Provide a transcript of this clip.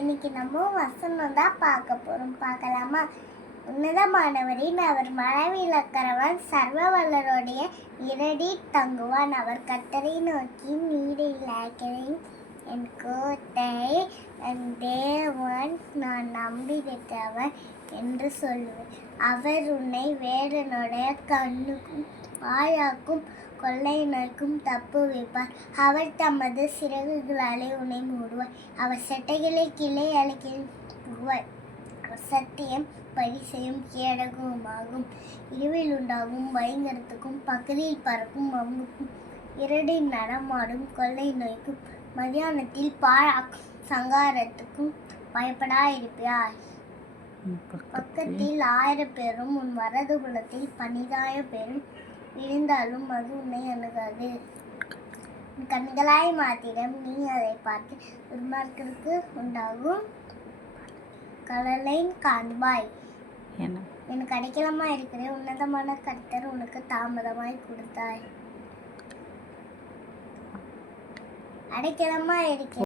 இன்னைக்கு நம்ம வசனம் தான் பார்க்க போறோம். பார்க்கலாமா? உன்னதமானவரின் அவர் மறைவிலக்கிறவன் சர்வ வல்லருடைய இரடி தங்குவான். அவர் கர்த்தரை நோக்கி நீடிலாக்கிறேன், என் கோட்டை, என் தேவன், நான் நம்பியிருக்கிறவன் என்று சொல்லுவேன். அவர் உன்னை வேடனுடைய கண்ணுக்கும் வாழாக்கும் கொள்ளை நோய்க்கும் தப்புவிப்பார். அவர் தமது சிறகுகளாலே உன்னை மூடுவார். அவர் செட்டைகளை கீழே அழைக்குவார். அவர் சத்தியம் பரிசையும் கேடகமாகும். இரவில் உண்டாகும் பயங்கரத்துக்கும் பகலில் பறக்கும் அம்புக்கும் இரடில் நடமாடும் கொள்ளை நோய்க்கும் மதியானத்தில் பாழாக்கும் சங்காரத்துக்கும் பயப்படாயிருப்பாய். பக்கத்தில் 1000 பேரும் உன் வரது புலத்தில் 12,000 பேரும் விழுந்தாலும் அது உன்னை அணுகாது. கண்களாய் மாத்திரம் நீ அதை பார்த்து துன்மார்க்கருக்கு உண்டாகும் கடலை காண்பாய். எனக்கு அடைக்கலமா இருக்கிற உன்னதமான கர்த்தர் உனக்கு தாமதமாய் கொடுத்தாய். அடைக்கலமா இருக்கிற